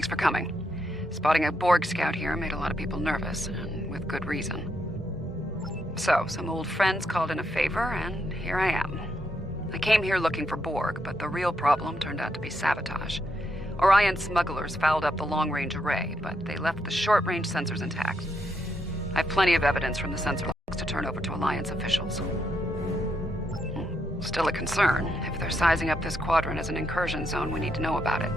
Thanks for coming. Spotting a Borg scout here made a lot of people nervous, and with good reason. So, some old friends called in a favor, and here I am. I came here looking for Borg, but the real problem turned out to be sabotage. Orion smugglers fouled up the long-range array, but they left the short-range sensors intact. I have plenty of evidence from the sensor logs to turn over to Alliance officials. Still a concern. If they're sizing up this quadrant as an incursion zone, we need to know about it.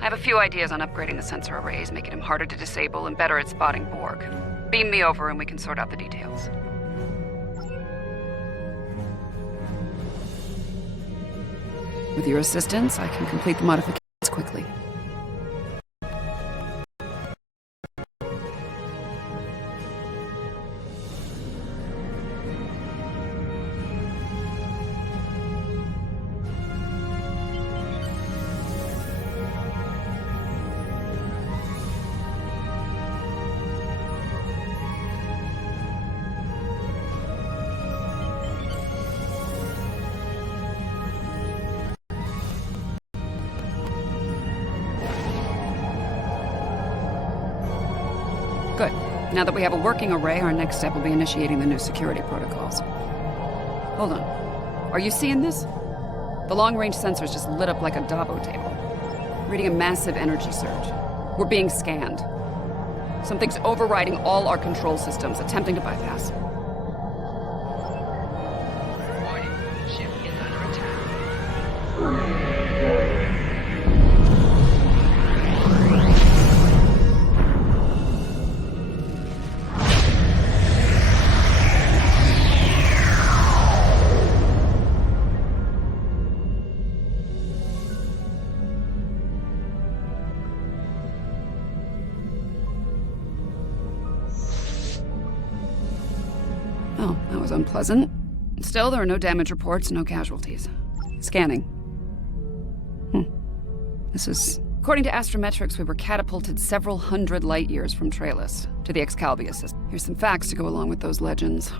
I have a few ideas on upgrading the sensor arrays, making them harder to disable and better at spotting Borg. Beam me over and we can sort out the details. With your assistance, I can complete the modifications quickly. Good. Now that we have a working array, our next step will be initiating the new security protocols. Hold on. Are you seeing this? The long-range sensors just lit up like a Dabo table, reading a massive energy surge. We're being scanned. Something's overriding all our control systems, attempting to bypass. Warning, ship is under attack. Oh, that was unpleasant. Still, there are no damage reports, no casualties. Scanning. This is... According to Astrometrics, we were catapulted several hundred light years from Traelus to the Excalbia system. Here's some facts to go along with those legends.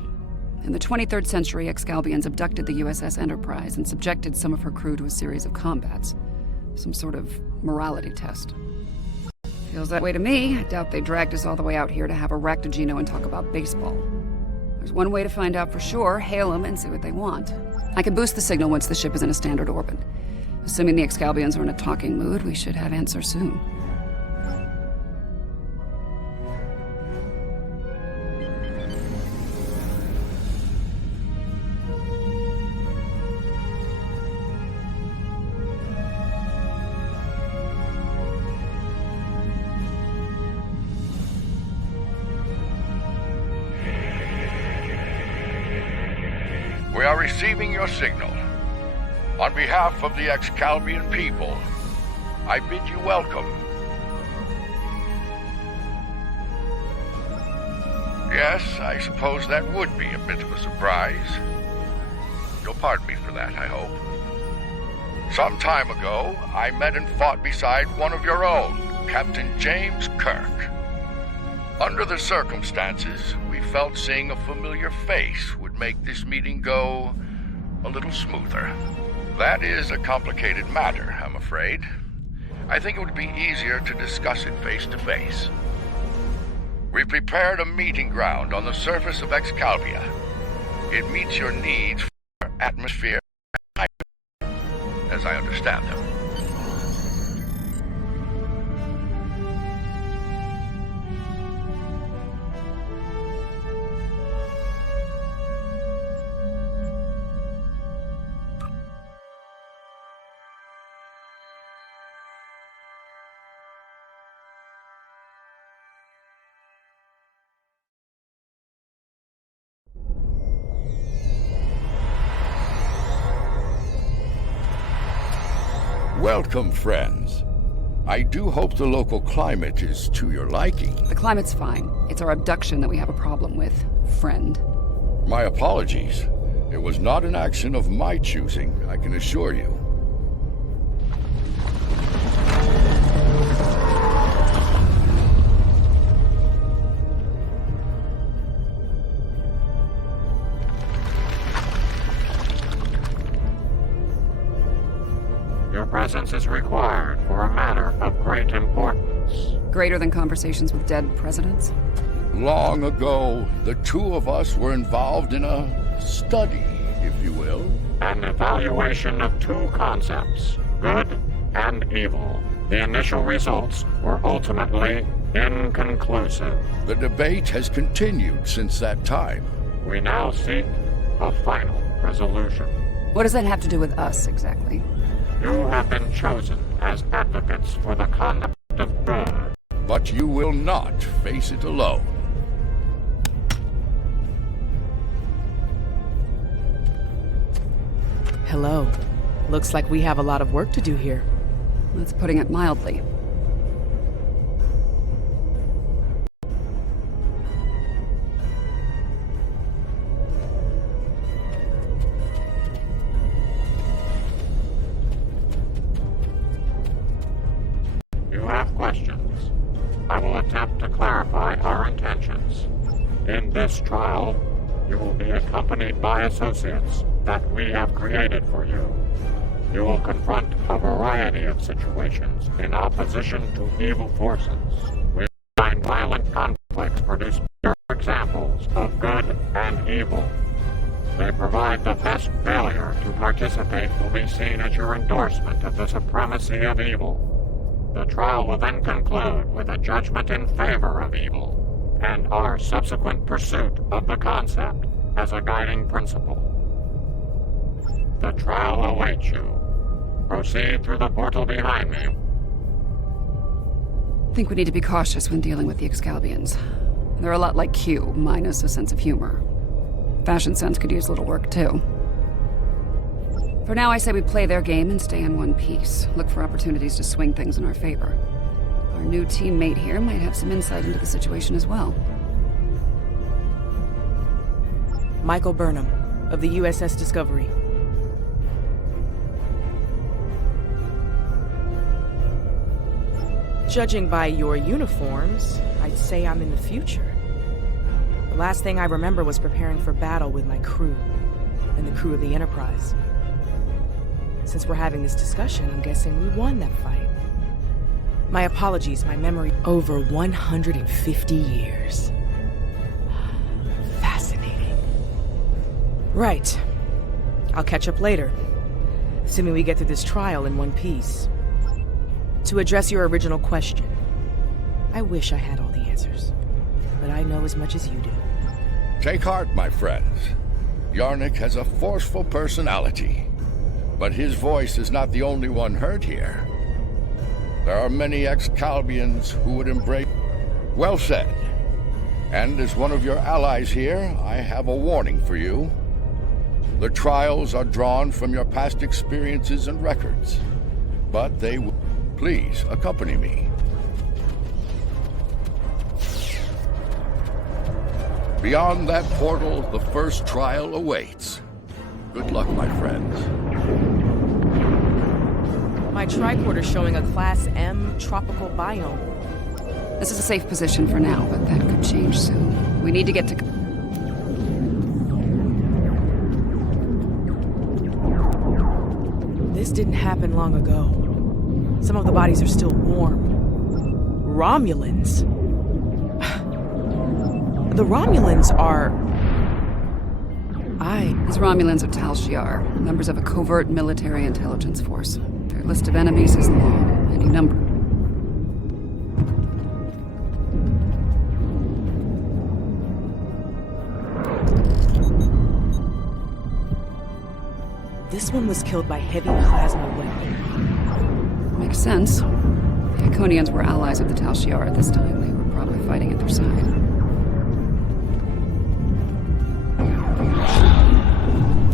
In the 23rd century, Excalbians abducted the USS Enterprise and subjected some of her crew to a series of combats. Some sort of morality test. Feels that way to me. I doubt they dragged us all the way out here to have a Raktajino and talk about baseball. There's one way to find out for sure, hail them and see what they want. I can boost the signal once the ship is in a standard orbit. Assuming the Excalbians are in a talking mood, we should have answer soon. We are receiving your signal. On behalf of the Excalbian people, I bid you welcome. Yes, I suppose that would be a bit of a surprise. You'll pardon me for that, I hope. Some time ago, I met and fought beside one of your own, Captain James Kirk. Under the circumstances, we felt seeing a familiar face would make this meeting go a little smoother. That is a complicated matter, I'm afraid. I think it would be easier to discuss it face to face. We've prepared a meeting ground on the surface of Excalbia. It meets your needs for atmosphere and climate, as I understand them. Welcome, friends. I do hope the local climate is to your liking. The climate's fine. It's our abduction that we have a problem with, friend. My apologies. It was not an action of my choosing, I can assure you. Your presence presence is required for a matter of great importance. Greater than conversations with dead presidents? Long ago, the two of us were involved in a study, if you will. An evaluation of two concepts, good and evil. The initial results were ultimately inconclusive. The debate has continued since that time. We now seek a final resolution. What does that have to do with us, exactly? You have been chosen as advocates for the conduct of good. But you will not face it alone. Hello. Looks like we have a lot of work to do here. That's putting it mildly. You have questions. I will attempt to clarify our intentions. In this trial, you will be accompanied by associates that we have created for you. You will confront a variety of situations in opposition to evil forces. We find violent conflicts produce pure examples of good and evil. They provide the best failure to participate will be seen as your endorsement of the supremacy of evil. The trial will then conclude with a judgment in favor of evil, and our subsequent pursuit of the concept as a guiding principle. The trial awaits you. Proceed through the portal behind me. I think we need to be cautious when dealing with the Excalbians. They're a lot like Q, minus a sense of humor. Fashion Sense could use a little work, too. For now, I say we play their game and stay in one piece. Look for opportunities to swing things in our favor. Our new teammate here might have some insight into the situation as well. Michael Burnham, of the USS Discovery. Judging by your uniforms, I'd say I'm in the future. The last thing I remember was preparing for battle with my crew, and the crew of the Enterprise. Since we're having this discussion, I'm guessing we won that fight. My apologies, my memory... Over 150 years. Fascinating. Right. I'll catch up later, assuming we get through this trial in one piece. To address your original question, I wish I had all the answers, but I know as much as you do. Take heart, my friends. Yarnik has a forceful personality, but his voice is not the only one heard here. There are many Excalbians who would embrace... Well said. And as one of your allies here, I have a warning for you. The trials are drawn from your past experiences and records, but they will... Please, accompany me. Beyond that portal, the first trial awaits. Good luck, my friends. My tricorder's showing a Class M tropical biome. This is a safe position for now, but that could change soon. We need to get to... This didn't happen long ago. Some of the bodies are still warm. Romulans? The Romulans are... These Romulans are Tal Shiar, members of a covert military intelligence force. Their list of enemies is long, many numbered. This one was killed by heavy plasma weapon. Makes sense. The Iconians were allies of the Tal Shiar at this time. They were probably fighting at their side.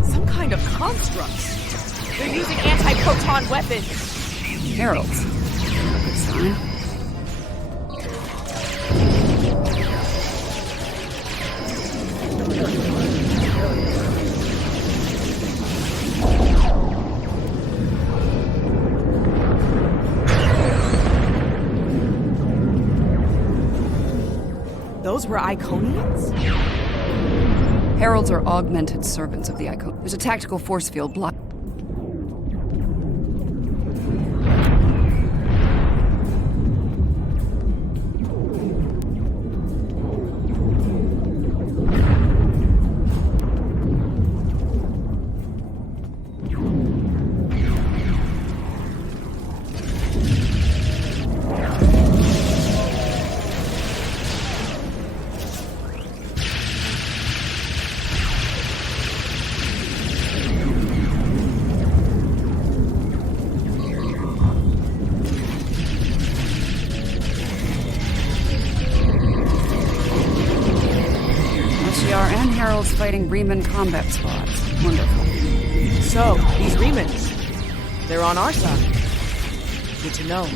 Some kind of constructs. They're using anti-proton weapons. Heralds. Good sign. Those were Iconians? Heralds are augmented servants of the Icon. There's a tactical force field block. Earls fighting Reman combat squads. Wonderful. So, these Remans, they're on our side. Good to know.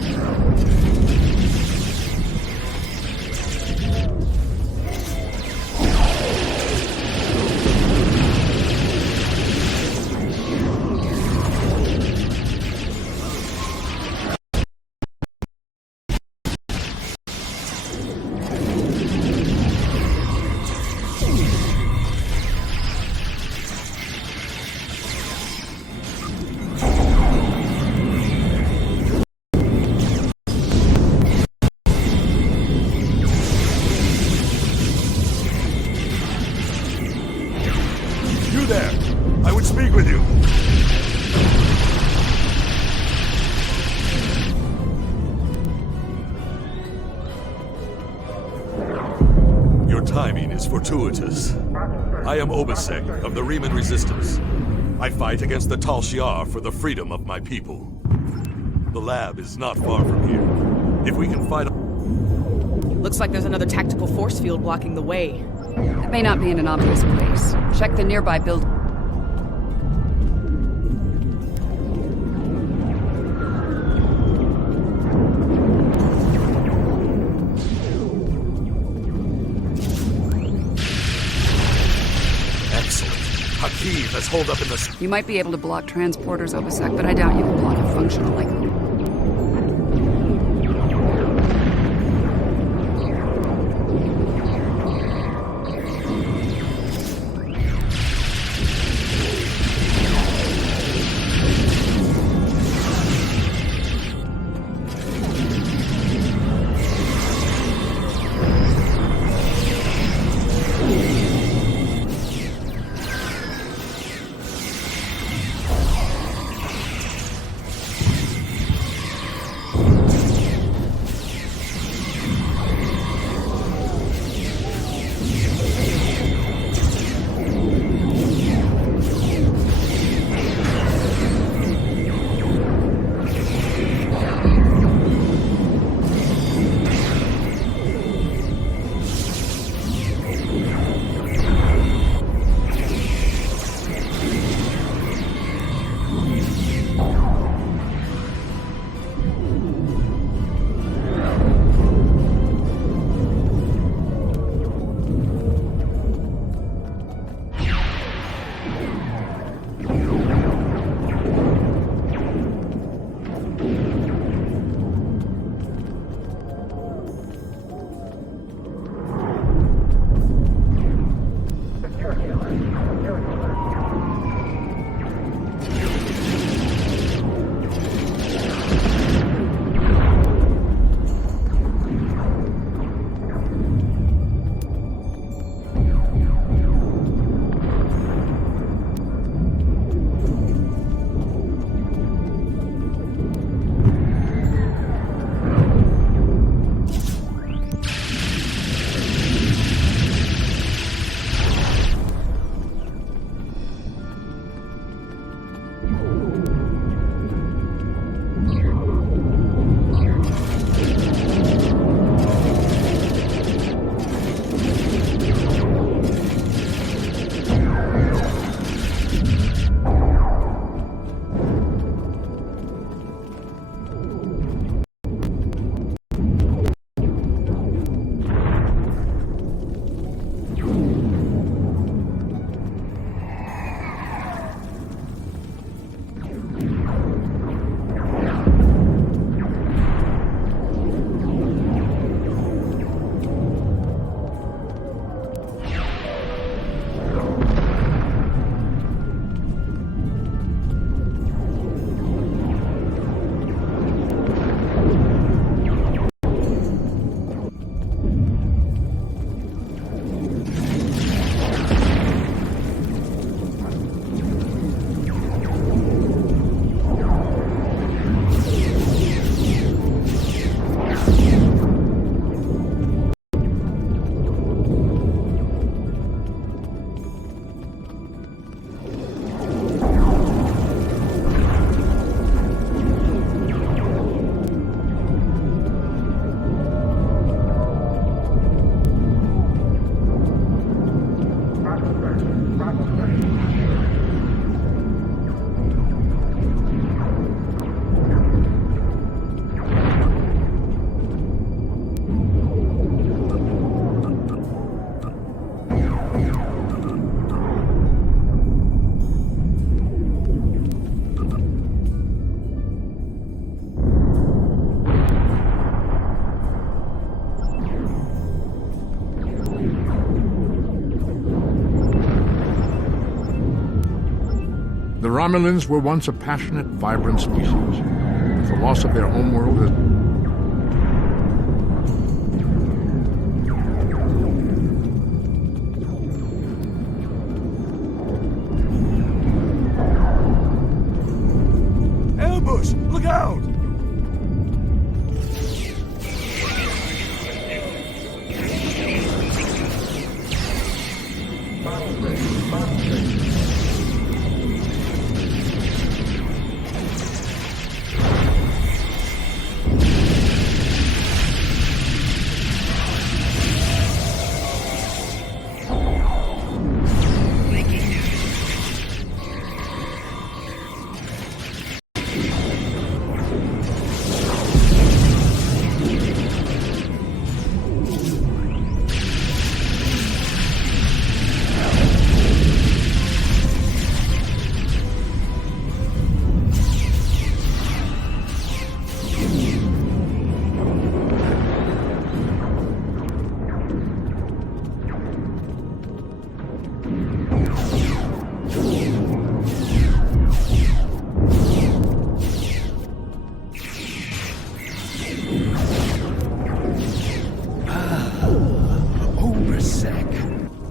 You there! I would speak with you! Your timing is fortuitous. I am Obasek of the Reman Resistance. I fight against the Tal Shiar for the freedom of my people. The lab is not far from here. If we can fight... Looks like there's another tactical force field blocking the way. It may not be in an obvious place. Check the nearby build. Excellent. Hakiv has holed up in the... You might be able to block transporters, Obasek, but I doubt you can block it functionally. Romulans were once a passionate, vibrant species. With the loss of their homeworld has Ambush! Look out!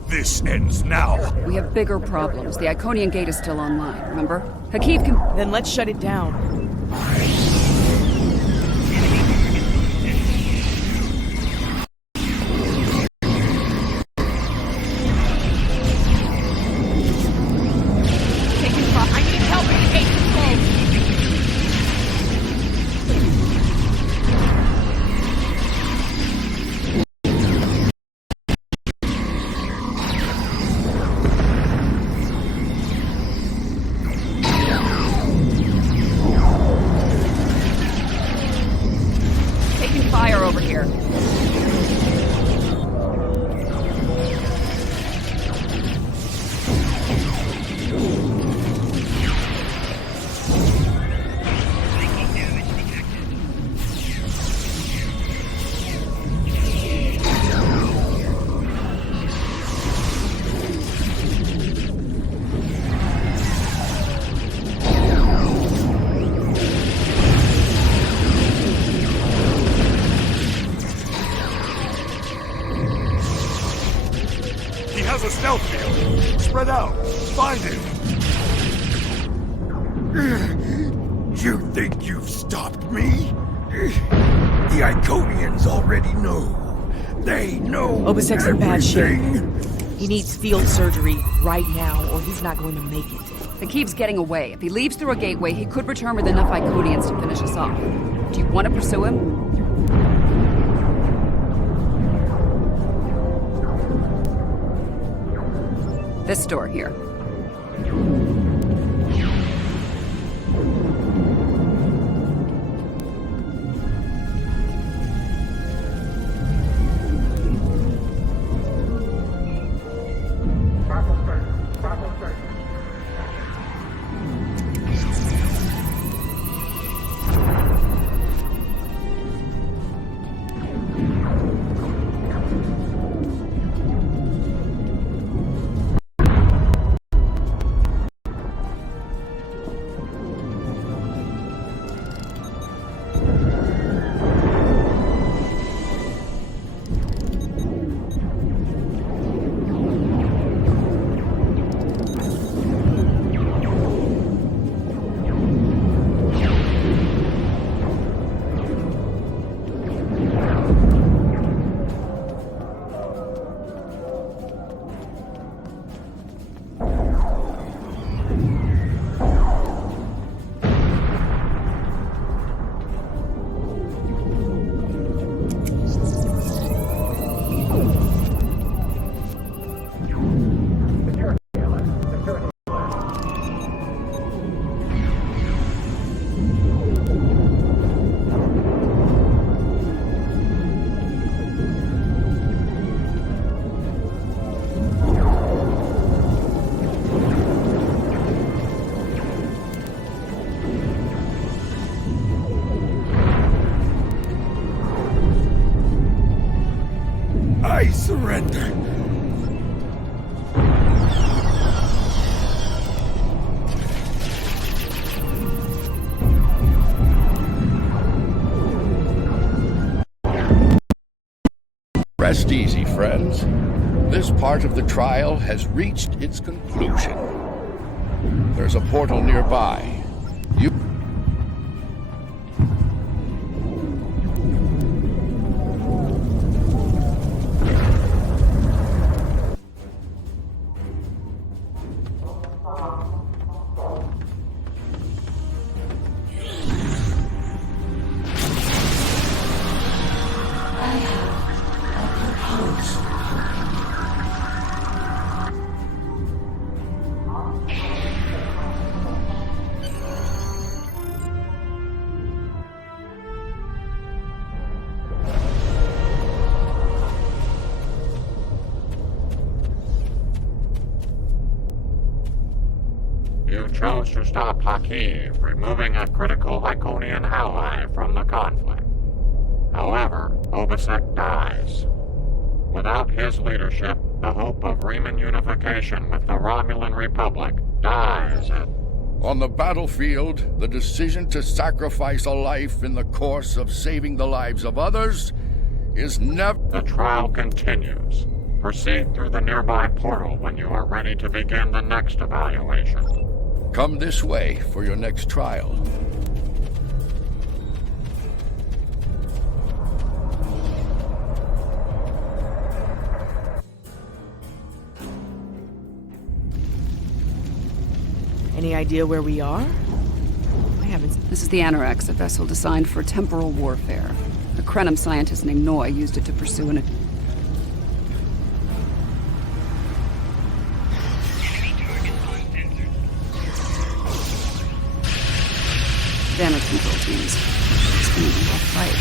This ends now. We have bigger problems. The Iconian gate is still online, remember? Hakeem can... Then let's shut it down. I need help with the gate control! Taking fire over here. He has a stealth field. Spread out. Find him. You think you've stopped me? The Iconians already know. They know Obisek's in bad shape. everything. He needs field surgery right now, or he's not going to make it. Hakeem's getting away. If he leaves through a gateway, he could return with enough Iconians to finish us off. Do you want to pursue him? This door here. I surrender. Rest easy, friends. This part of the trial has reached its conclusion. There's a portal nearby. You... You chose to stop Haki, removing a critical Iconian ally from the conflict. However, Obisek dies. Without his leadership, the hope of Riemann unification with the Romulan Republic dies at... On the battlefield, the decision to sacrifice a life in the course of saving the lives of others is never... The trial continues. Proceed through the nearby portal when you are ready to begin the next evaluation. Come this way for your next trial. Any idea where we are? I haven't... This is the Anorax, a vessel designed for temporal warfare. A Krenim scientist named Noy used it to pursue an... Damage control teams. It's gonna be a rough fight.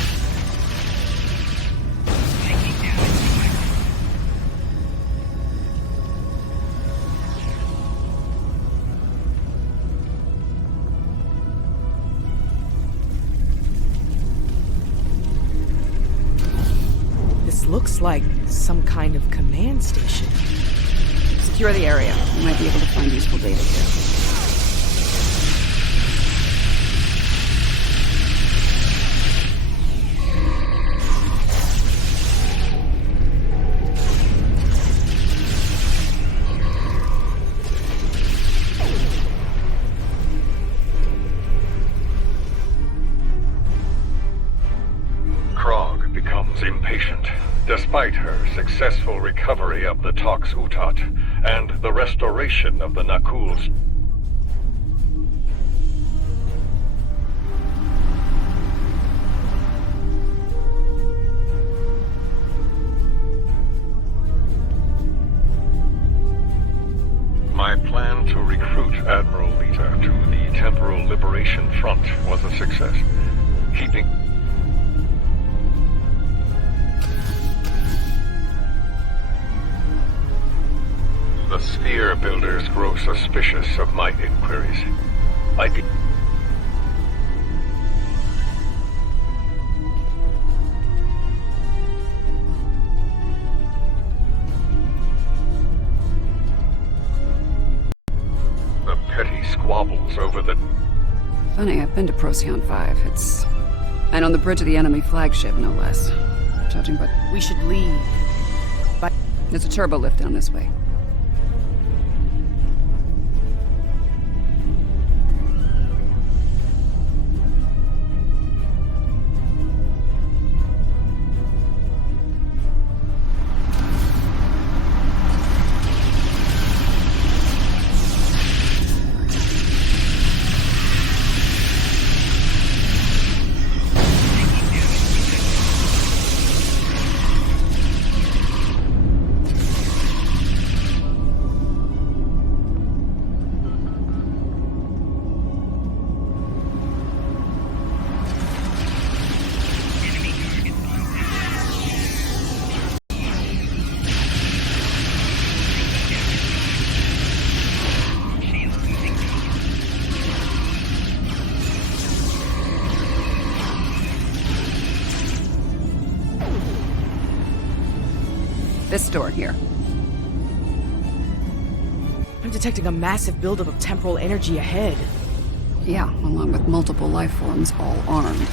This looks like some kind of command station. Secure the area. You might be able to find useful data here. Impatient, despite her successful recovery of the Tox Utat and the restoration of the Nakuls. My plan to recruit Admiral Lita to the Temporal Liberation Front was a success, keeping... The sphere builders grow suspicious of my inquiries. The petty squabbles over the... Funny, I've been to Procyon 5. It's... And on the bridge of the enemy flagship, no less. Judging by... We should leave. But... There's a turbo lift down this way. This door here. I'm detecting a massive buildup of temporal energy ahead. Yeah, along with multiple life forms, all armed.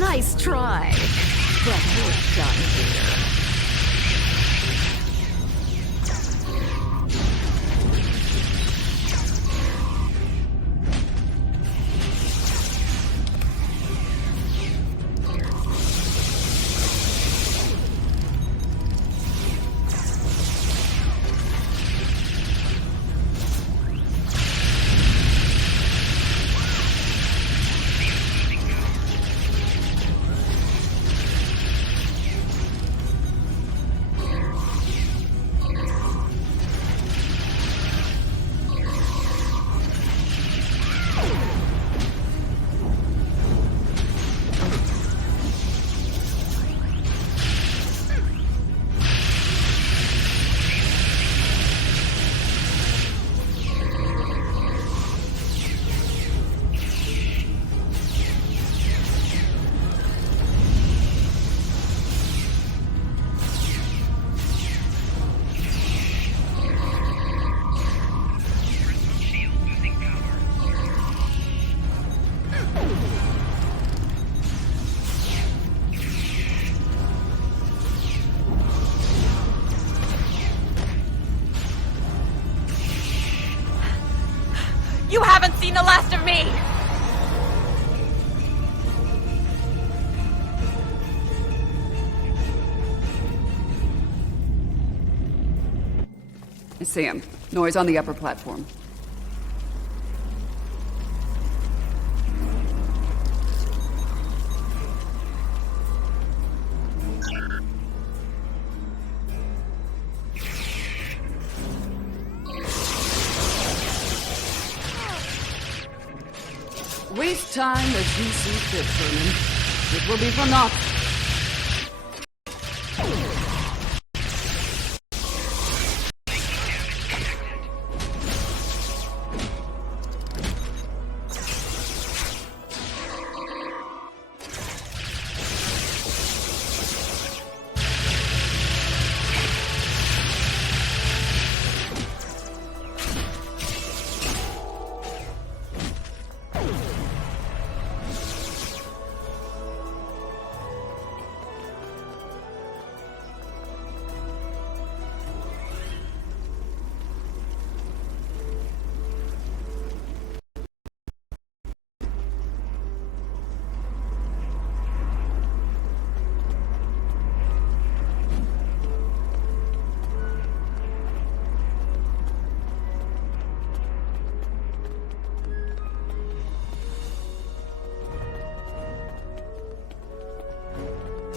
Nice try. But we're done here. You haven't seen the last of me! I see him. Noise on the upper platform. Waste time as you see fit, Vernon. It will be for naught.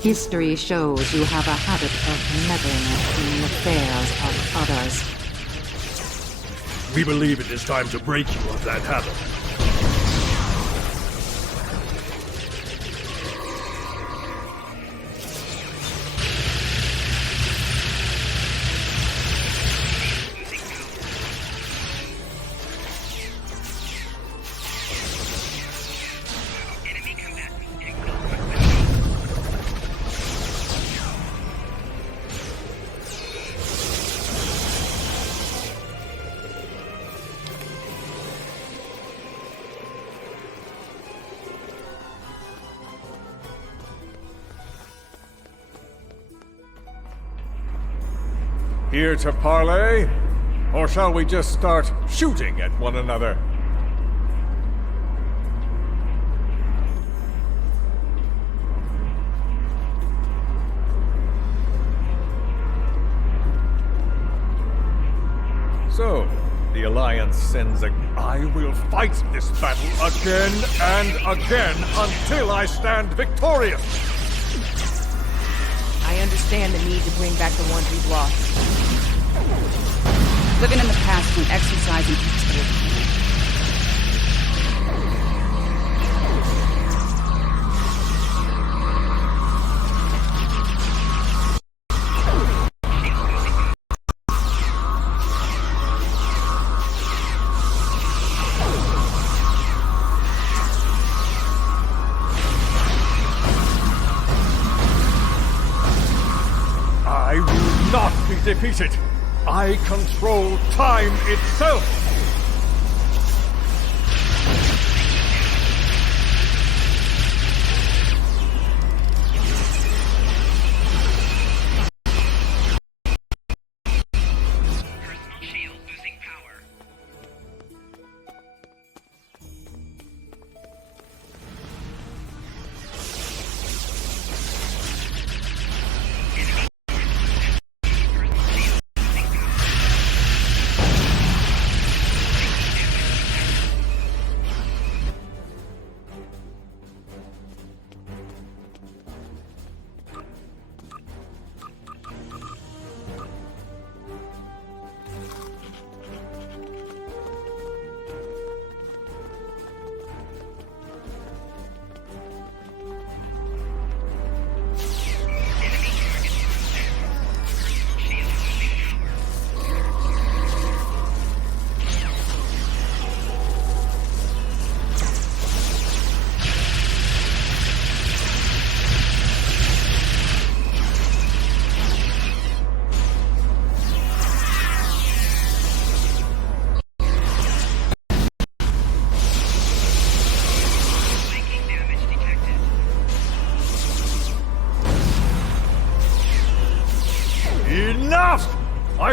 History shows you have a habit of meddling in the affairs of others. We believe it is time to break you of that habit. Here to parley? Or shall we just start shooting at one another? So, the Alliance sends a... I will fight this battle again and again until I stand victorious! I understand the need to bring back the ones we've lost. Living in the past can exercise and peaceful. I will not be defeated! I control time itself!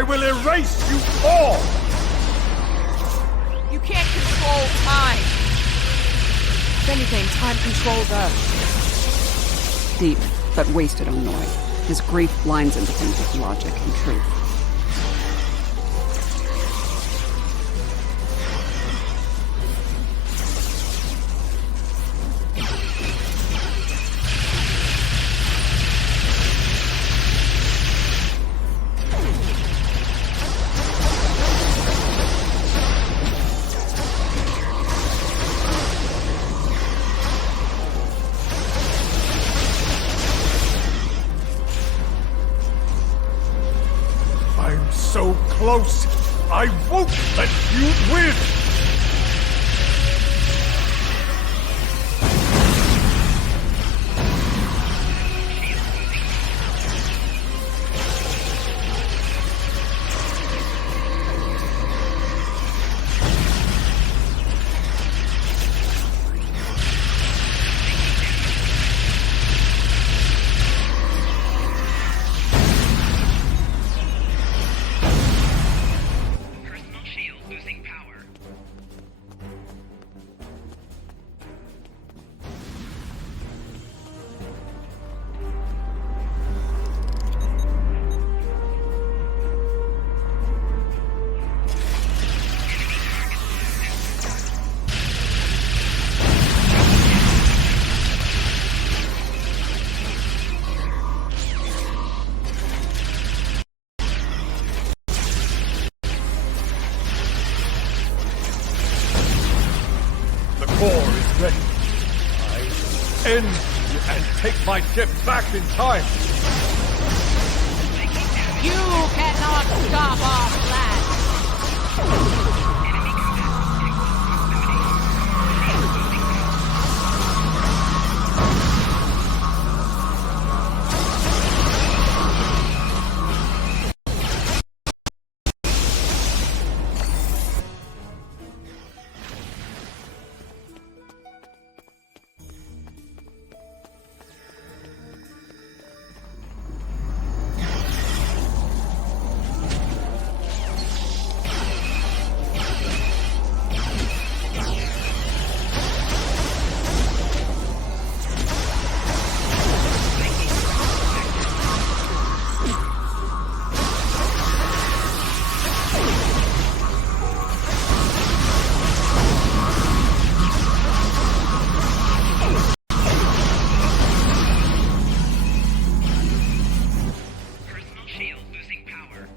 I will erase you all! You can't control time! If anything, time controls us. Deep, but wasted on Noi. His grief blinds him to things with logic and truth. I'm so close, I won't let you win! Personal shield losing power. The core is ready. I end you and take my ship back in time. You cannot stop our plan! Personal shield losing power.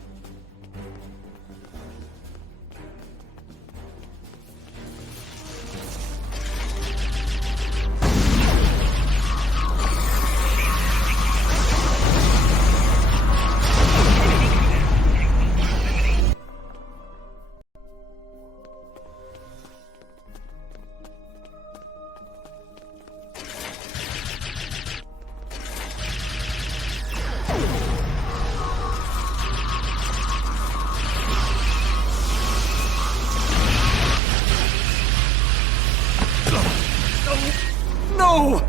No!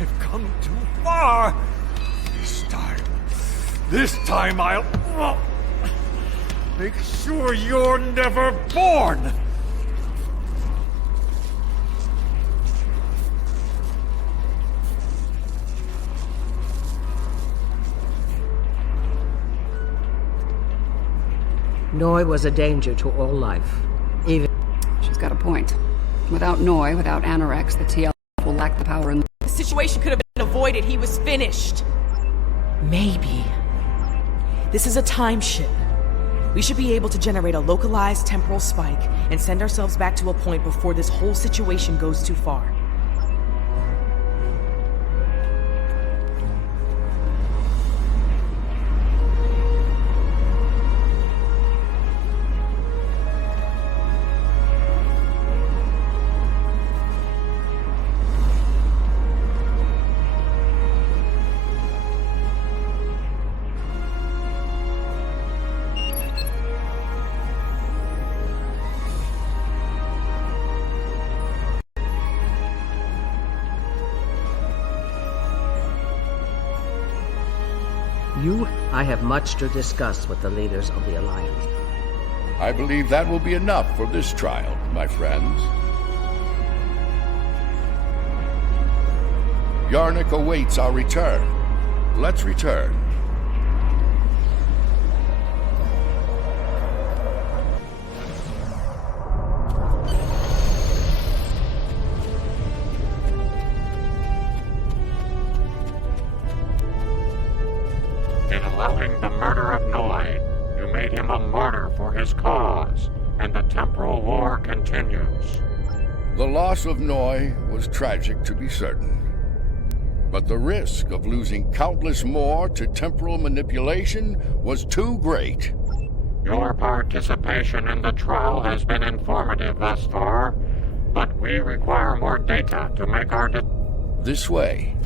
I've come too far! This time I'll make sure you're never born! Noi was a danger to all life. Even... She's got a point. Without Noi, without Anorex, the TL will lack the power and... The situation could have been avoided. He was finished. Maybe. This is a time ship. We should be able to generate a localized temporal spike and send ourselves back to a point before this whole situation goes too far. you, I have much to discuss with the leaders of the Alliance. I believe that will be enough for this trial, my friends. Yarnik awaits our return. Let's return. In allowing the murder of Noi, you made him a martyr for his cause, and the temporal war continues. The loss of Noi was tragic, to be certain. But the risk of losing countless more to temporal manipulation was too great. Your participation in the trial has been informative thus far, but we require more data to make our This way.